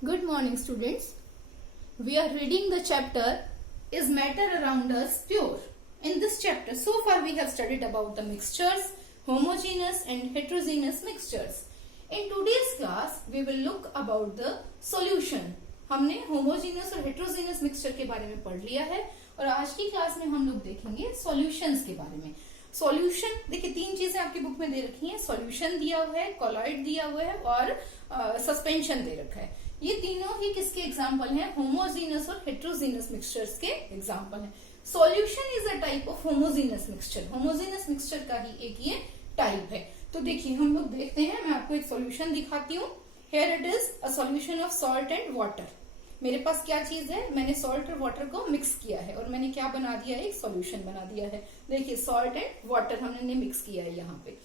Good morning, students. We are reading the chapter Is Matter Around Us Pure? In this chapter, so far we have studied about the mixtures, homogeneous and heterogeneous mixtures. In today's class, we will look about the solution. हमने homogeneous और heterogeneous mixture के बारे में पढ़ लिया है और आज की क्लास में हम लोग देखेंगे solutions के बारे में. सॉल्यूशन देखिए तीन चीजें आपकी बुक में दे रखी हैं. सॉल्यूशन दिया हुआ है, कॉलॉइड दिया हुआ है और सस्पेंशन दे रखा है. ये तीनों ही किसके एग्जाम्पल हैं? होमोजीनस और हेट्रोजीनस मिक्सचर्स के एग्जाम्पल हैं. Solution is a type of homogeneous mixture. Homogeneous mixture का ही एक ये टाइप है. तो देखिए हम लोग देखते हैं. मैं आपको एक सॉल्यूशन दिखाती हूँ. Here it is a solution of salt and water. मेरे पास क्या चीज है? मैंने सॉल्ट और वाटर को मिक्स किया है और मैंने क्या बना दिया है? एक सॉल्यूशन बना दिया है. देखिए सॉल्ट एंड वाटर हमने मिक्स किया है यहाँ पे.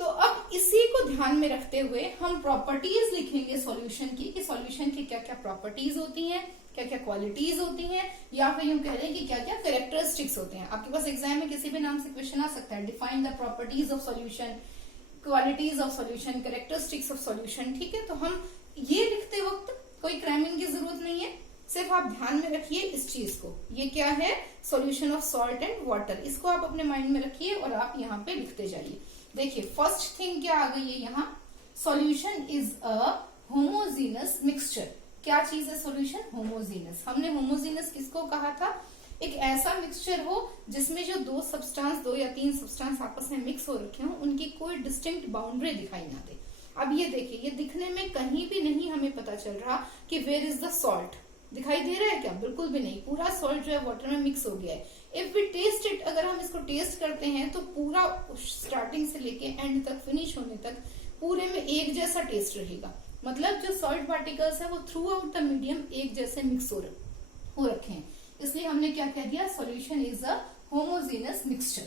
तो अब इसी को ध्यान में रखते हुए हम प्रॉपर्टीज लिखेंगे सॉल्यूशन की, कि सॉल्यूशन की क्या क्या प्रॉपर्टीज होती हैं, क्या क्या क्वालिटीज होती हैं, या फिर यूं कह रहे हैं कि क्या क्या कैरेक्टरिस्टिक्स होते हैं. आपके पास एग्जाम में किसी भी नाम से क्वेश्चन आ सकता है. Define the properties of solution, qualities of solution, characteristics of solution. ठीक है, तो हम ये लिखते वक्त कोई क्रैमिंग की जरूरत नहीं है. सिर्फ आप ध्यान में रखिए इस चीज को. ये क्या है? Solution of salt and water. इसको आप अपने माइंड में रखिए और आप यहाँ पे लिखते जाइए. देखिए फर्स्ट थिंग क्या आ गई है यहाँ? Solution is a homogeneous mixture. क्या चीज है सॉल्यूशन? होमोजीनस. हमने होमोजीनस किसको कहा था? एक ऐसा मिक्सचर हो जिसमें जो दो सब्सटेंस, दो या तीन सब्सटेंस आपस में मिक्स हो रखे हो, उनकी कोई डिस्टिंक्ट बाउंड्री दिखाई ना दे. अब ये देखिए, ये दिखने में कहीं भी नहीं हमें पता चल रहा कि वेयर इज द सॉल्ट. दिखाई दे रहा है क्या? बिल्कुल भी नहीं. पूरा सॉल्ट जो है वाटर में मिक्स हो गया है. इफ वी टेस्ट इट, अगर हम इसको टेस्ट करते हैं तो पूरा स्टार्टिंग से लेके एंड तक, फिनिश होने तक पूरे में एक जैसा टेस्ट रहेगा. मतलब जो सॉल्ट पार्टिकल्स है वो थ्रू आउट द मीडियम एक जैसे मिक्स हो रखे हैं. इसलिए हमने क्या कह दिया? Solution is a homogeneous mixture.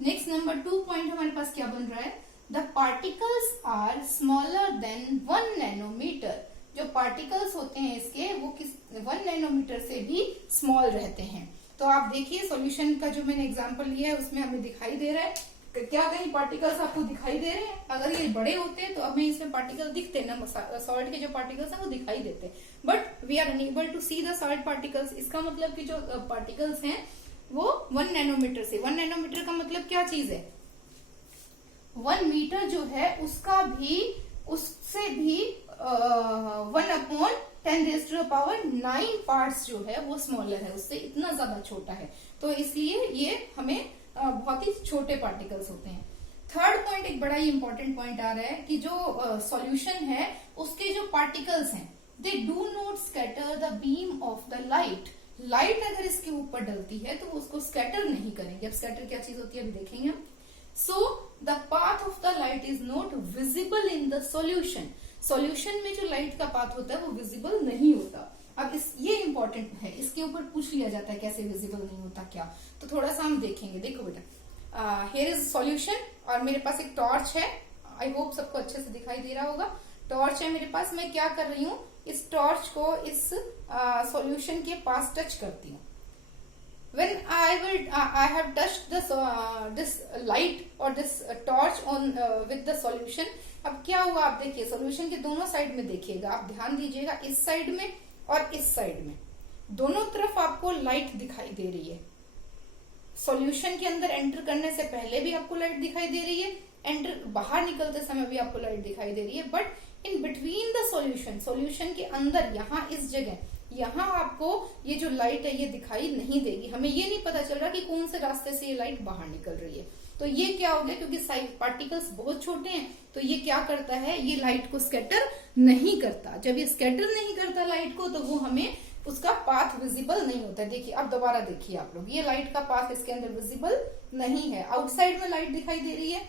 Next number 2 point हमारे पास क्या बन रहा है? The particles are smaller than 1 nanometre. जो पार्टिकल्स होते हैं इसके वो 1 नैनोमीटर से भी स्मॉल रहते हैं. तो आप देखिए सॉल्यूशन का जो मैंने एग्जांपल लिया है उसमें हमें दिखाई दे रहा है. क्या कहीं पार्टिकल्स आपको दिखाई दे रहे हैं? अगर ये बड़े होते तो हमें इसमें पार्टिकल दिखते ना. सॉल्ट के जो पार्टिकल्स हैं वो दिखाई देते, but we are unable to see the salt particles. इसका मतलब कि जो पार्टिकल्स हैं वो 1 नैनोमीटर से. 1 नैनोमीटर का मतलब क्या चीज है? 1 मीटर जो है उसका भी, उससे भी 1/10⁹ पार्ट्स जो है वो स्मॉलर है, उससे इतना ज्यादा छोटा है. तो इसलिए ये हमें बहुत ही छोटे पार्टिकल्स होते हैं. थर्ड पॉइंट एक बड़ा ही इंपॉर्टेंट पॉइंट आ रहा है कि जो सॉल्यूशन है उसके जो पार्टिकल्स हैं they do not scatter the beam of the light. Light अगर इसके ऊपर डलती है तो उसको स्कैटर नहीं करेंगे. अब स्कैटर क्या चीज होती है अभी देखेंगे हम. So the path of the light is not visible in the solution. Solution में जो लाइट का पाथ होता है वो विजिबल नहीं होता. अब ये इंपॉर्टेंट है, इसके ऊपर पूछ लिया जाता है कैसे विजिबल नहीं होता क्या. तो थोड़ा सा हम देखेंगे. देखो बेटा, हियर इज सॉल्यूशन और मेरे पास एक टॉर्च है. आई होप सबको अच्छे से दिखाई दे रहा होगा. टॉर्च है मेरे पास. मैं क्या कर रही हूँ? इस टॉर्च को इस सॉल्यूशन के पास टच करती हूँ. When I have touched this light or this torch on with the solution. अब क्या हुआ? आप देखिए सॉल्यूशन के दोनों साइड में देखिएगा, आप ध्यान दीजिएगा. इस साइड में और इस साइड में दोनों तरफ आपको लाइट दिखाई दे रही है. सॉल्यूशन के अंदर एंटर करने से पहले भी आपको लाइट दिखाई दे रही है, एंटर बाहर निकलते समय भी आपको लाइट दिखाई दे रही है. But in between the solution, solution के अंदर यहाँ इस जगह, यहाँ आपको ये जो लाइट है ये दिखाई नहीं देगी. हमें ये नहीं पता चल रहा कि कौन से रास्ते से ये लाइट बाहर निकल रही है. तो ये क्या हो गया? क्योंकि साइज पार्टिकल्स बहुत छोटे हैं तो ये क्या करता है? ये लाइट को स्कैटर नहीं करता. जब ये स्कैटर नहीं करता लाइट को तो वो हमें उसका पाथ विजिबल नहीं होता. देखिए अब दोबारा देखिए आप लोग, ये लाइट का पाथ इसके अंदर विजिबल नहीं है. आउटसाइड में लाइट दिखाई दे रही है,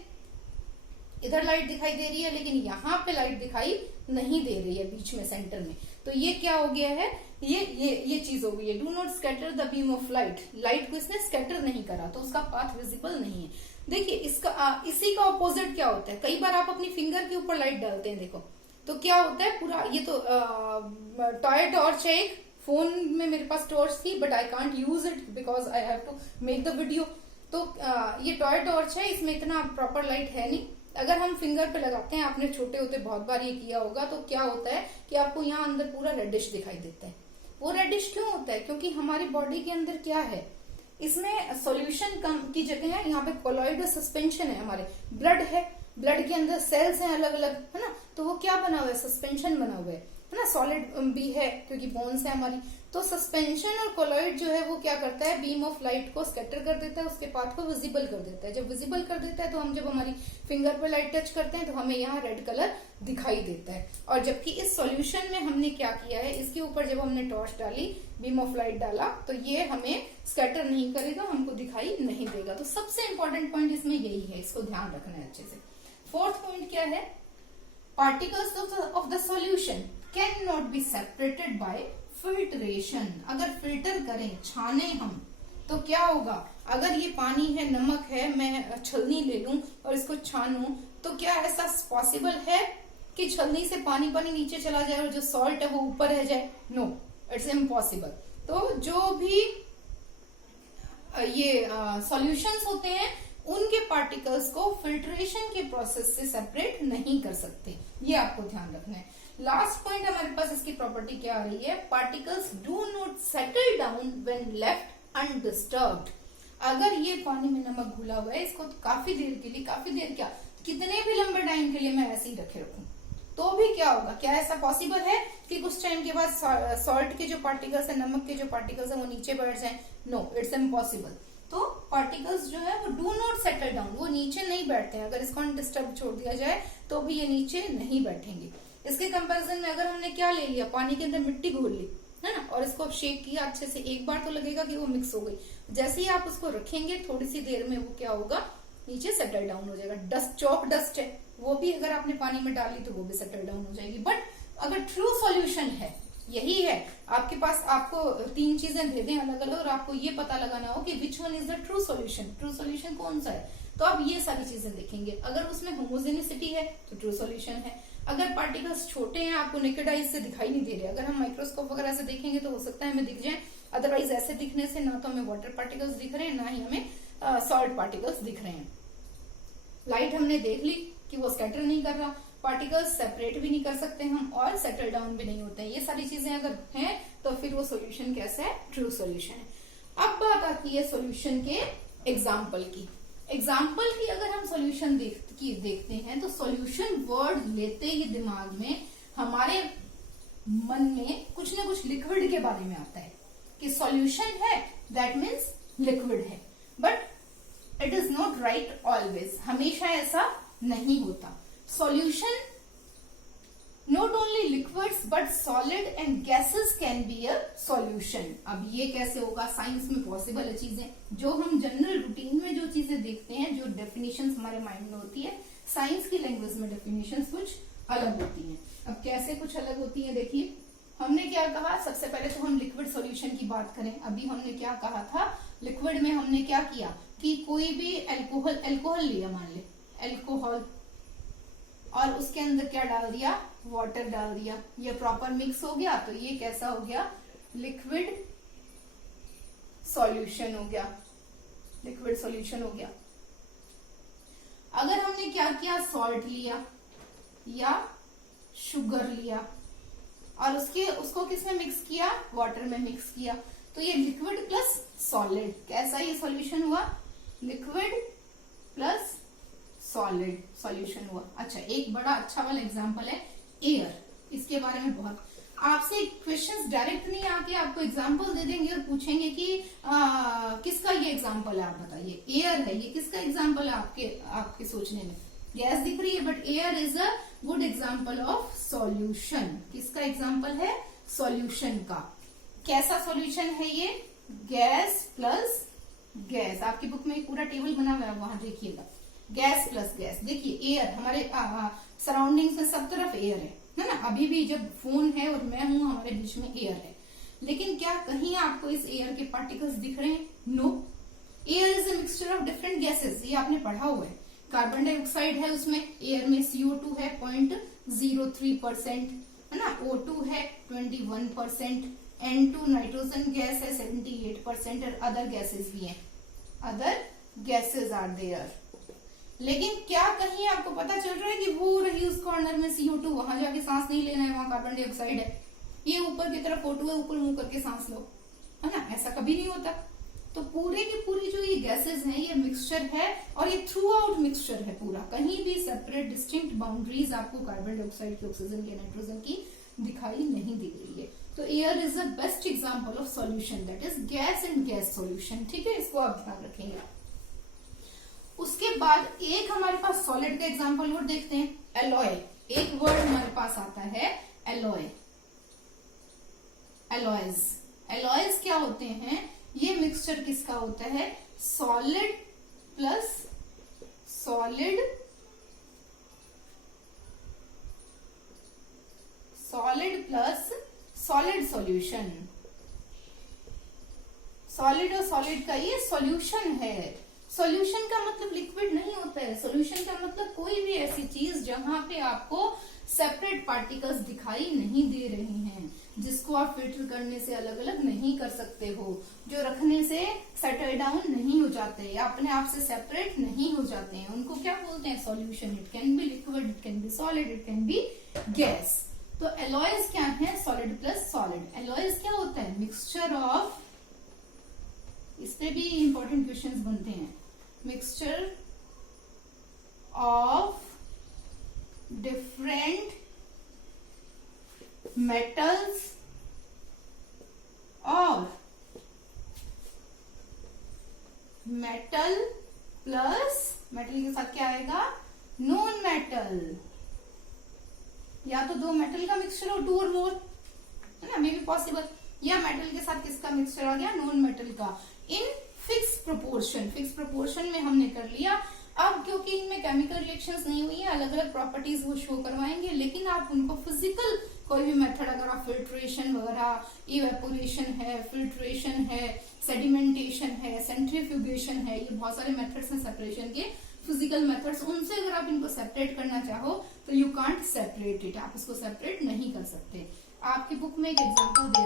इधर लाइट दिखाई दे रही है, लेकिन यहाँ पे लाइट दिखाई नहीं दे रही है बीच में सेंटर में. तो ये क्या हो गया है? ये चीज हो गई है. Do not scatter the beam of light. Light को इसने स्कैटर नहीं करा तो उसका पाथ विजिबल नहीं है. देखिए इसका इसी का ऑपोजिट क्या होता है? कई बार आप अपनी फिंगर के ऊपर लाइट डालते हैं, देखो तो क्या होता है? पूरा ये तो टॉय टॉर्च है. एक फोन में मेरे पास टॉर्च थी but I can't use it because I have to make the video. तो ये टॉय टॉर्च है, इसमें इतना प्रॉपर लाइट है नहीं. अगर हम फिंगर पे लगाते हैं, आपने छोटे होते बहुत बार ये किया होगा, तो क्या होता है कि आपको यहाँ अंदर पूरा रेडिश दिखाई देता है। वो रेडिश क्यों होता है? क्योंकि हमारी बॉडी के अंदर क्या है, इसमें सॉल्यूशन कम की जगह है, यहाँ पे कोलॉइडल सस्पेंशन है, हमारे ब्लड है, ब्लड के अंदर सेल्स हैं अलग अलग, है ना, तो वो क्या बना हुआ है, सस्पेंशन बना हुआ है ना, सॉलिड भी है क्योंकि बोन्स है हमारी। तो सस्पेंशन और कोलॉइड जो है वो क्या करता है, बीम ऑफ लाइट को स्कैटर कर देता है, उसके पाथ को विजिबल कर देता है। जब विजिबल कर देता है तो हम जब हमारी फिंगर पे लाइट टच करते हैं तो हमें यहाँ रेड कलर दिखाई देता है। और जबकि इस सॉल्यूशन में हमने क्या किया है, इसके ऊपर जब हमने टॉर्च डाली, बीम ऑफ लाइट डाला, तो ये हमें स्कैटर नहीं करेगा, हमको दिखाई नहीं देगा। तो सबसे इंपॉर्टेंट पॉइंट इसमें यही है, इसको ध्यान रखना है अच्छे से। फोर्थ पॉइंट क्या है, particles of the solution can not be separated by filtration. अगर फिल्टर करें, छाने हम, तो क्या होगा, अगर ये पानी है, नमक है, मैं छलनी ले लूं और इसको छानूं, तो क्या ऐसा पॉसिबल है कि छलनी से पानी पानी नीचे चला जाए और जो सॉल्ट है वो ऊपर रह जाए? No, it's impossible. तो जो भी ये सॉल्यूशंस होते हैं, उनके पार्टिकल्स को फिल्ट्रेशन के प्रोसेस से सेपरेट नहीं कर सकते, ये आपको ध्यान रखना है। लास्ट पॉइंट हमारे पास इसकी प्रॉपर्टी क्या आ रही है, particles do not settle down when left undisturbed. अगर ये पानी में नमक घुला हुआ है, इसको काफी देर के लिए, काफी देर क्या, कितने भी लंबे टाइम के लिए मैं ऐसे ही रखे रखूं, तो भी क्या होगा, क्या ऐसा पॉसिबल है कि कुछ टाइम के बाद सॉल्ट के जो पार्टिकल्स है, नमक के जो पार्टिकल्स है, वो नीचे बैठ जाए? No, it's impossible. तो पार्टिकल्स जो है वो डू नॉट सेटल डाउन, वो नीचे नहीं बैठते हैं। अगर इसको अनडिस्टर्ब छोड़ दिया जाए तो भी ये नीचे नहीं बैठेंगे। इसके कंपैरिजन में अगर हमने क्या ले लिया, पानी के अंदर मिट्टी घोल ली, है ना, और इसको शेक किया अच्छे से, एक बार तो लगेगा कि वो मिक्स हो गई, जैसे ही आप उसको रखेंगे थोड़ी सी देर में वो क्या होगा, नीचे सेटल डाउन हो जाएगा। डस्ट, चॉक डस्ट है, वो भी अगर आपने पानी में डाली तो वो भी सेटल डाउन हो जाएगी। बट अगर ट्रू सॉल्यूशन है, यही है आपके पास, आपको तीन चीजें दे दें अलग अलग और आपको ये पता लगाना हो कि which one is the true solution, true solution कौन सा है, तो आप ये सारी चीजें देखेंगे। अगर उसमें होमोजेनिसिटी है तो ट्रू सॉल्यूशन है। अगर पार्टिकल्स छोटे हैं, आपको नेकेड आइज से दिखाई नहीं दे रहे, अगर हम माइक्रोस्कोप वगैरह से देखेंगे तो हो सकता है हमें दिख जाए, अदरवाइज ऐसे दिखने से ना तो हमें वाटर पार्टिकल्स दिख रहे हैं, ना ही हमें सॉल्ट पार्टिकल्स दिख रहे हैं। लाइट हमने देख ली कि वो स्कैटर नहीं कर रहा, पार्टिकल्स सेपरेट भी नहीं कर सकते हम, और सेटल डाउन भी नहीं होते हैं। ये सारी चीजें अगर हैं तो फिर वो सॉल्यूशन कैसा है, ट्रू सॉल्यूशन है। अब बात आती है सॉल्यूशन के एग्जाम्पल की। एग्जाम्पल की अगर हम सॉल्यूशन देखते हैं तो सॉल्यूशन वर्ड लेते ही दिमाग में, हमारे मन में कुछ ना कुछ लिक्विड के बारे में आता है कि सॉल्यूशन है, दैट मीन्स लिक्विड है। But it is not right always, हमेशा ऐसा नहीं होता। Solution not only liquids but solid and gases can be a solution. अब ये कैसे होगा, साइंस में पॉसिबल है चीजें, जो हम जनरल रूटीन में जो चीजें देखते हैं, जो डेफिनेशंस हमारे माइंड में होती है, साइंस की लैंग्वेज में डेफिनेशंस कुछ अलग होती हैं। अब कैसे कुछ अलग होती है, देखिए हमने क्या कहा, सबसे पहले तो हम लिक्विड सॉल्यूशन की बात करें। अभी हमने क्या कहा था, लिक्विड में हमने क्या किया कि कोई भी एल्कोहल लिया, मान ले एल्कोहल, और उसके अंदर क्या डाल दिया, वाटर डाल दिया, ये प्रॉपर मिक्स हो गया, तो ये कैसा हो गया, लिक्विड सॉल्यूशन हो गया, लिक्विड सॉल्यूशन हो गया। अगर हमने क्या किया, सॉल्ट लिया या शुगर लिया और उसको किसमें मिक्स किया, वाटर में मिक्स किया, तो ये लिक्विड प्लस सॉलिड, कैसा ये सॉल्यूशन हुआ, लिक्विड प्लस सॉलिड सॉल्यूशन हुआ। अच्छा, एक बड़ा अच्छा वाला एग्जांपल है एयर, इसके बारे में बहुत आपसे क्वेश्चंस डायरेक्ट नहीं आके आपको एग्जांपल दे देंगे और पूछेंगे कि किसका ये एग्जांपल है, आप बताइए। एयर है, ये किसका एग्जांपल है आपके सोचने में, गैस दिख रही है, but air is a good example of solution. किसका एग्जांपल है, सॉल्यूशन का। कैसा सॉल्यूशन है ये, गैस प्लस गैस। आपकी बुक में एक पूरा टेबल बना हुआ है, वहां देखिएगा, गैस प्लस गैस। देखिए एयर, हमारे सराउंडिंग्स में सब तरफ एयर है ना, अभी भी जब फोन है और मैं हूं, हमारे बीच में एयर है, लेकिन क्या कहीं आपको इस एयर के पार्टिकल्स दिख रहे हैं, no. Air is a mixture of different gases, ये आपने पढ़ा हुआ है। कार्बन डाइऑक्साइड है उसमें, एयर में CO2 है 0.03%, है ना, O2 है 21%, N2 नाइट्रोजन गैस है 78%, और अदर गैसेस भी हैं, अदर गैसेस आर देयर। लेकिन क्या कहीं आपको पता चल रहा है कि वो रही उस कॉर्नर में CO2, वहां जाके सांस नहीं लेना है, वहां कार्बन डाइऑक्साइड है, ये ऊपर की तरफ O2 है, ऊपर मुंह करके सांस लो, है ना, ऐसा कभी नहीं होता। तो पूरे की पूरी जो ये गैसेस हैं ये मिक्सचर है, और ये थ्रू आउट मिक्सचर है पूरा, कहीं भी सेपरेट डिस्टिंक्ट बाउंड्रीज आपको कार्बन डाइऑक्साइड की, ऑक्सीजन की, नाइट्रोजन की दिखाई नहीं दे रही है। तो air is the best example of solution, that is gas and gas solution. ठीक है, इसको आप ध्यान रखेंगे। उसके बाद एक हमारे पास सॉलिड का एग्जाम्पल और देखते हैं, एलॉय। एक वर्ड हमारे पास आता है एलॉय, एलॉयज। एलॉयज क्या होते हैं, ये मिक्सचर किसका होता है, solid plus solid, solid plus solid solution. Solid और सॉलिड का ये सॉल्यूशन है। सॉल्यूशन का मतलब लिक्विड नहीं होता है, सॉल्यूशन का मतलब कोई भी ऐसी चीज जहां पे आपको सेपरेट पार्टिकल्स दिखाई नहीं दे रहे हैं, जिसको आप फिल्टर करने से अलग अलग नहीं कर सकते हो, जो रखने से सेटल डाउन नहीं हो जाते या अपने आप से सेपरेट नहीं हो जाते हैं, उनको क्या बोलते हैं, solution. It can be liquid, it can be solid, it can be gas. तो एलॉयज क्या है, सॉलिड प्लस सॉलिड। एलॉयज क्या होता है, मिक्सचर ऑफ, इस पे भी इंपॉर्टेंट क्वेश्चंस बनते हैं, मिक्सचर ऑफ डिफरेंट मेटल्स और मेटल प्लस, मेटल के साथ क्या आएगा, नॉन मेटल, या तो दो मेटल का मिक्सचर हो, 2 और मोर, है ना, मे बी पॉसिबल, या मेटल के साथ किसका मिक्सचर आ गया, नॉन मेटल का, in fix proportion. Fix proportion में हमने कर लिया। अब क्योंकि इनमें केमिकल रिएक्शंस नहीं हुई है, अलग अलग प्रॉपर्टीज वो शो करवाएंगे, लेकिन आप उनको फिजिकल कोई भी मेथड, अगर आप फिल्ट्रेशन वगैरह, इवेपोरेशन है, फिल्ट्रेशन है, सेडिमेंटेशन है, सेंट्रीफ्यूगेशन है, ये बहुत सारे मेथड्स हैं सेपरेशन के, फिजिकल मेथड्स, उनसे अगर आप इनको सेपरेट करना चाहो तो यू कांट सेपरेट इट, आप इसको सेपरेट नहीं कर सकते। आपकी बुक में एक एग्जांपल दे